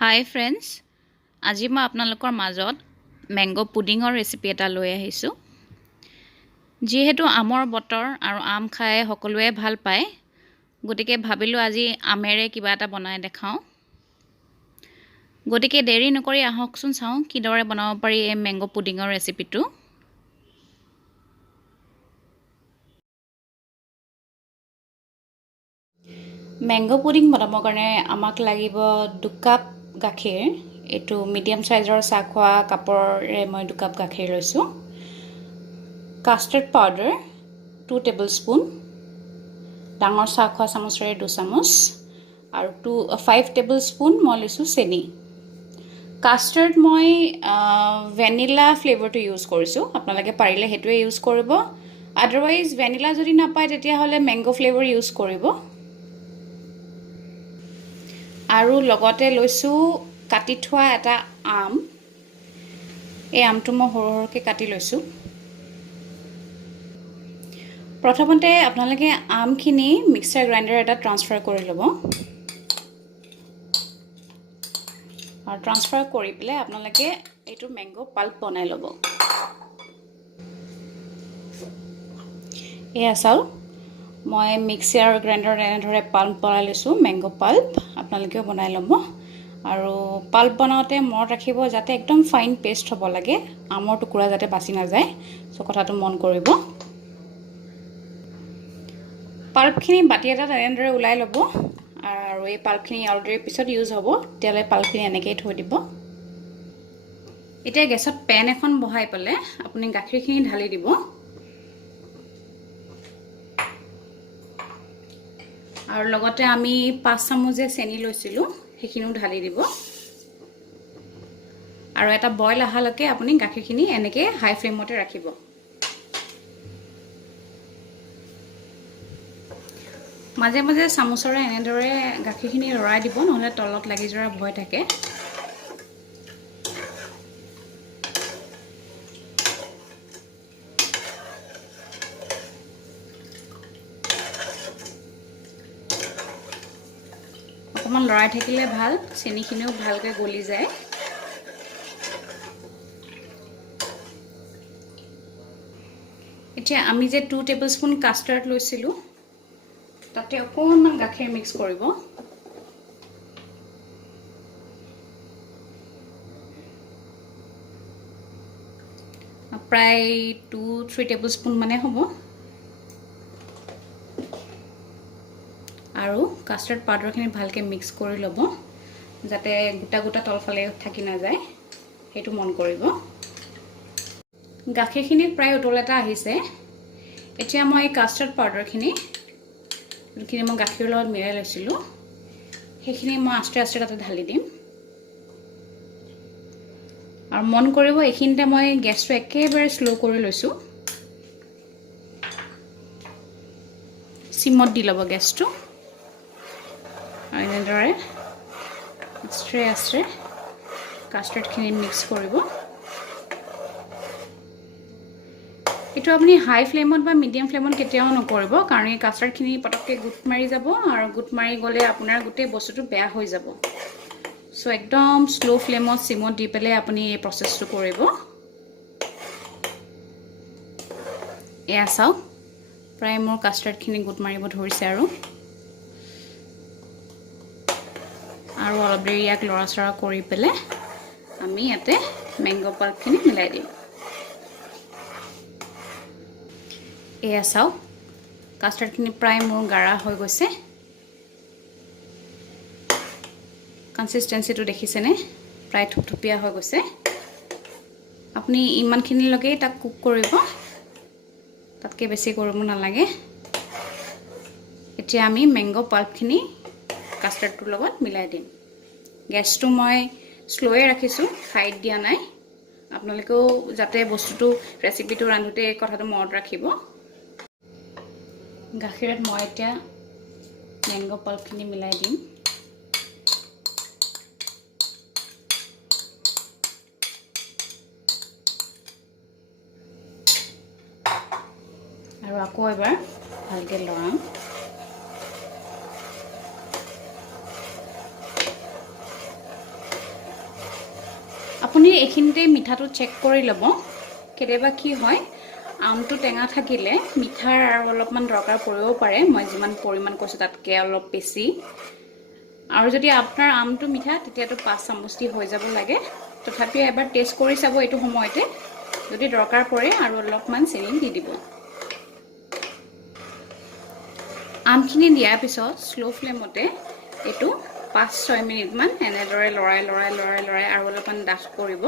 হাই friends, আজি মই আপোনালোকৰ মাজত মেংগো পুডিঙৰ ৰেচিপি এটা লৈ আহিছোঁ। যিহেতু আমৰ বতৰ আৰু আম খাই সকলোৱে ভাল পায়, গতিকে ভাবিলোঁ আজি আমেৰে কিবা এটা বনাই দেখাওঁ। গতিকে দেৰি নকৰি আহকচোন চাওঁ কিদৰে বনাব পাৰি এই মেংগো পুডিঙৰ ৰেচিপিটো। মেংগো পুডিং বনাবৰ কাৰণে আমাক লাগিব 2 কাপ গাখীৰ। এইটো মিডিয়াম সাইজৰ চাহ খোৱা কাপৰে মই 2 কাপ গাখীৰ লৈছোঁ। কাষ্টাৰ্ড পাউডাৰ 2 টেবল স্পুন, ডাঙৰ চাহ খোৱা চামুচেৰে 2 চামুচ, আৰু 5 টেবল স্পুন মই লৈছোঁ চেনি। কাষ্টাৰ্ড মই ভেনিলা ফ্লেভাৰটো ইউজ কৰিছোঁ। আপোনালোকে পাৰিলে সেইটোৱে ইউজ কৰিব। আদাৰৱাইজ ভেনিলা যদি নাপায় তেতিয়াহ'লে মেংগো ফ্লেভাৰ ইউজ কৰিব। আৰু লগতে লৈছোঁ কাটি থোৱা এটা আম। এই আমটো মই সৰু সৰুকৈ কাটি লৈছোঁ। প্ৰথমতে আপোনালোকে আমখিনি মিক্সাৰ গ্ৰাইণ্ডাৰ এটাত ট্ৰান্সফাৰ কৰি ল'ব। আৰু ট্ৰান্সফাৰ কৰি পেলাই আপোনালোকে এইটো মেংগো পাল্প বনাই ল'ব। এয়া চাওক, মই মিক্সাৰ গ্ৰাইণ্ডাৰত এনেদৰে পাল্প বনাই লৈছোঁ, মেংগো পাল্প। আপোনালোকেও বনাই ল'ব। আৰু পাল্প বনাওঁতে মনত ৰাখিব যাতে একদম ফাইন পেষ্ট হ'ব লাগে, আমৰ টুকুৰা যাতে বাচি নাযায়। চ' কথাটো মন কৰিব। পাল্পখিনি বাতি এটাত এনেদৰে ওলাই ল'ব। আৰু এই পাল্পখিনি অলৰেডি পিছত ইউজ হ'ব, তেতিয়াহ'লে পাল্পখিনি এনেকৈয়ে থৈ দিব। এতিয়া গেছত পেন এখন বহাই পেলাই আপুনি গাখীৰখিনি ঢালি দিব। আৰু লগতে আমি 5 চামুচ চেনি লৈছিলোঁ, সেইখিনিও ঢালি দিব। আৰু এটা বইল অহালৈকে আপুনি গাখীৰখিনি এনেকৈ হাই ফ্লেমতে ৰাখিব। মাজে মাজে চামুচৰে এনেদৰে গাখীৰখিনি লৰাই দিব, নহ'লে তলত লাগি যোৱাৰ ভয় থাকে। অকণমান লৰাই থাকিলে ভাল, চেনিখিনিও ভালকৈ গলি যায়। এতিয়া আমি যে 2 টেবল স্পুন কাষ্টাৰ্ড লৈছিলোঁ, তাতে অকণমান গাখীৰ মিক্স কৰিব। প্ৰায় 2-3 টেবল স্পুন মানে হ'ব। আৰু কাষ্টাৰ্ড পাউডাৰখিনি ভালকৈ মিক্স কৰি ল'ব, যাতে গোটা গোটা তলফালে থাকি নাযায়, সেইটো মন কৰিব। গাখীৰখিনি প্ৰায় উতল এটা আহিছে। এতিয়া মই কাষ্টাৰ্ড পাউডাৰখিনি, যোনখিনি মই গাখীৰৰ লগত মিলাই লৈছিলোঁ, সেইখিনি মই আস্তে আস্তে তাতে ঢালি দিম। আৰু মন কৰিব এইখিনিতে মই গেছটো একেবাৰে শ্ল' কৰি লৈছোঁ। চিমত দি ল'ব গেছটো। আৰু এনেদৰে আস্তে আস্তে কাষ্টাৰ্ডখিনি মিক্স কৰিব। এইটো আপুনি হাই ফ্লেমত বা মিডিয়াম ফ্লেমত কেতিয়াও নকৰিব, কাৰণ এই কাষ্টাৰ্ডখিনি পটককৈ গোট মাৰি যাব, আৰু গোট মাৰি গ'লে আপোনাৰ গোটেই বস্তুটো বেয়া হৈ যাব। চ' একদম শ্ল' ফ্লেমত চিমত দি পেলাই আপুনি এই প্ৰচেছটো কৰিব। এয়া চাওক, প্ৰায় মোৰ কাষ্টাৰ্ডখিনি গোট মাৰিব ধৰিছে। আৰু অলপ দেৰি ইয়াক লৰাচৰা কৰি পেলাই আমি ইয়াতে মেংগো পাল্পখিনি মিলাই দিম। এয়া চাওক, কাষ্টাৰ্ডখিনি প্ৰায় মোৰ গাঢ়া হৈ গৈছে। কনচিষ্টেঞ্চিটো দেখিছেনে? প্ৰায় থুপথুপীয়া হৈ গৈছে। আপুনি ইমানখিনিলৈকে তাক কুক কৰিব, তাতকৈ বেছি কৰিব নালাগে। এতিয়া আমি মেংগো পাল্পখিনি কাষ্টাৰ্ডটোৰ লগত মিলাই দিম। গেছটো মই শ্ল'য়ে ৰাখিছোঁ, হাইত দিয়া নাই। আপোনালোকেও যাতে বস্তুটো ৰেচিপিটো ৰান্ধোতে এই কথাটো মনত ৰাখিব। গাখীৰত মই এতিয়া মেংগো পাল্পখিনি মিলাই দিম। আৰু আকৌ এবাৰ ভালকৈ লৰাম। আপুনি এইখিনিতে মিঠাটো চেক কৰি ল'ব কেতিয়াবা কি হয় আমটো টেঙা থাকিলে মিঠাৰ আৰু অলপমান দৰকাৰ পৰিব পাৰে মই যিমান পৰিমাণ কৈছোঁ তাতকৈ অলপ বেছি আৰু যদি আপোনাৰ আমটো মিঠা তেতিয়াতো 5 চামুচ দি হৈ যাব লাগে তথাপিও এবাৰ টেষ্ট কৰি চাব এইটো সময়তে যদি দৰকাৰ পৰে আৰু অলপমান চেনি দি দিব আমখিনি দিয়াৰ পিছত স্লো ফ্লেমতে এইটো 5-6 মিনিটমান এনেদৰে লৰাই আৰু অলপমান ডাঠ কৰিব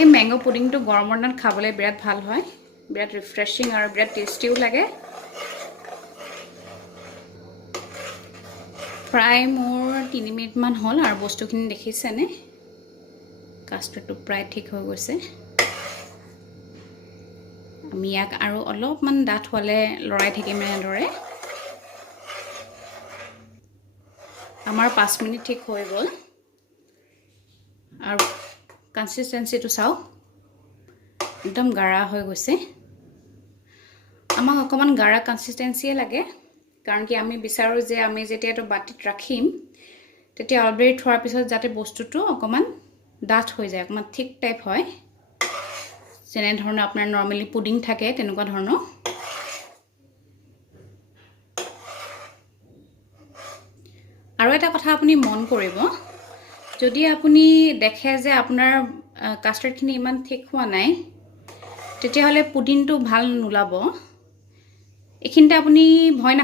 এই মেংগো পুডিংটো গৰমৰ দিনত খাবলৈ বিৰাট ভাল হয় বিৰাট ৰিফ্ৰেছিং আৰু বিৰাট টেষ্টিও লাগে প্ৰায় মোৰ 3 মিনিটমান হ'ল আৰু বস্তুখিনি দেখিছেনে কাষ্টাৰ্ডটো প্ৰায় ঠিক হৈ গৈছে আমি ইয়াক আৰু অলপমান ডাঠ হ'লে লৰাই থাকিম এনেদৰে আমাৰ 5 মিনিট ঠিক হৈ গ'ল আৰু কনসিস্টেন্সিটো চাওক একদম গাঢ়া হৈ গৈছে আমাক অকমান গাঢ়া কনসিস্টেন্সিয়ে লাগে কাৰণ কি আমি বিচাৰো যে আমি যেতিয়া এটো বাটিত ৰাখিম তেতিয়া অলৰেডি থোৱাৰ পিছত যাতে বস্তুটো অকমান ডাঠ হৈ যায় অকমান থিক টাইপ হয় যেনে ধৰণৰ আপোনাৰ নৰমালি পুডিং থাকে তেনেকুৱা ধৰণৰ আৰু এটা কথা আপুনি মন কৰিব যদি আপুনি দেখে যে আপোনাৰ কাষ্টাৰ্ডখিনি ইমান ঠিক হোৱা নাই তেতিয়া হলে পুডিংটো ভাল নুলাব এখিনতে আপুনি ভয়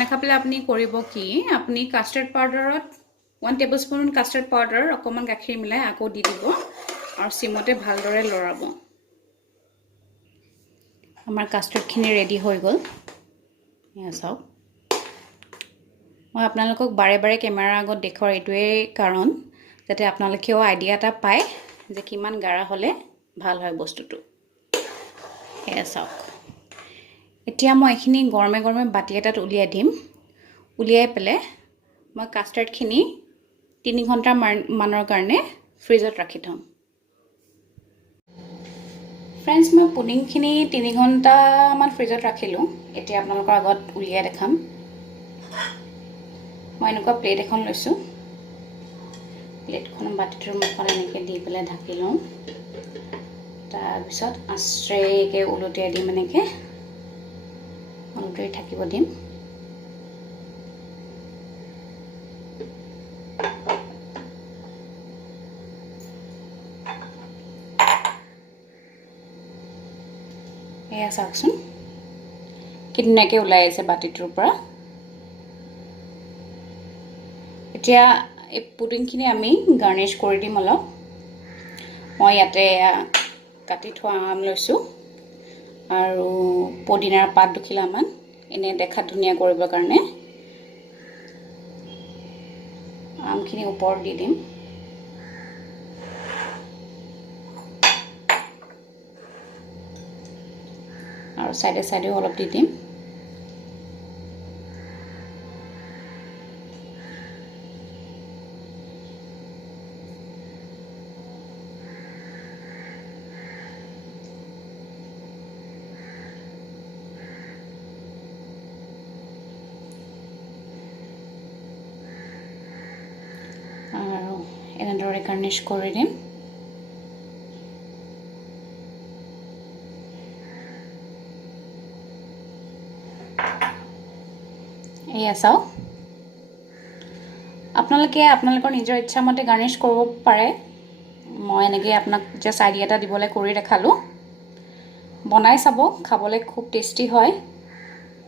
নাখাবলে আপুনি কৰিব কি আপুনি কাষ্টাৰ্ড পাউডাৰত 1 টেবুলস্পুন কাষ্টাৰ্ড পাউডাৰ অকমান গাখীৰ মিলাই আকৌ দি দিব আৰু সিমতে ভালদৰে লৰাব আমাৰ কাষ্টাৰ্ডখিনি ৰেডি হৈ গ'ল এয়া চাওক মই আপোনালোকক বাৰে কেমেৰাৰ আগত দেখুৱাৰ এইটোৱে কাৰণ যাতে আপোনালোকেও আইডিয়া এটা পায় যে কিমান গাঢ়া হলে ভাল হয় বস্তুটো এয়া চাওক এতিয়া মই এখিনি গৰমে বাটি এটাত উলিয়াই দিম উলিয়াই পেলে মই কাষ্টাৰ্ডখিনি 3 ঘণ্টা মানৰ কাৰণে ফ্ৰিজত ৰাখি থম ফ্ৰেন্ডছ মই পুডিংখিনি 3 ঘণ্টা মান ফ্ৰিজত ৰাখিলো এতিয়া আপোনালোকৰ আগত উলিয়াই দেখাম মই এনেকুৱা প্লেট এখন লৈছো প্লেটখন বাটিটোৰ মুখখন এনেকৈ দি পেলাই ঢাকি লওঁ তাৰ পিছত আশ্ৰেকে উলটিয়াই দিম এনেকৈ অলপৰি থাকিব দিম এয়া চাওকচোন কিডনাকে ওলাই আছে বাটিটোৰ পৰা এতিয়া এই পুডিংখিনি আমি গাৰ্নিশ কৰি দিম অলপ মই ইয়াতে কাটি থোৱা আম লৈছো আৰু পদিনাৰ পাত দুখিলামান এনে দেখা ধুনিয়া কৰিবৰ কাৰণে আমখিনি ওপৰত দি দিম আৰু সাইডে অলপ দি দিম আৰু এনেদৰে গাৰ্নিশ কৰি দিম এয়া চাওক আপোনালোকৰ নিজৰ ইচ্ছা মতে গাৰ্নিশ কৰিব পাৰে মই এনেকৈ আপোনাক জাস্ট আইডিয়া এটা দিবলৈ কৰি দেখালো বনাই চাব খাবলৈ খুব টেষ্টি হয়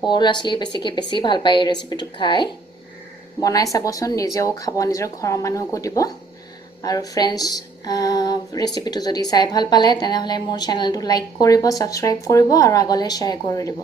সৰু ল'ৰা-ছোৱালী বেছি ভাল পায় এই ৰেচিপিটো খাই বনাই চাবচোন নিজেও খাব নিজৰ ঘৰৰ মানুহকো দিব আৰু ফ্ৰেন্ডছ ৰেচিপিটো যদি চাই ভাল পালে তেনেহলে মোৰ চেনেলটো লাইক কৰিব সাবস্ক্ৰাইব কৰিব আৰু আগলৈ শ্বেয়াৰ কৰি দিব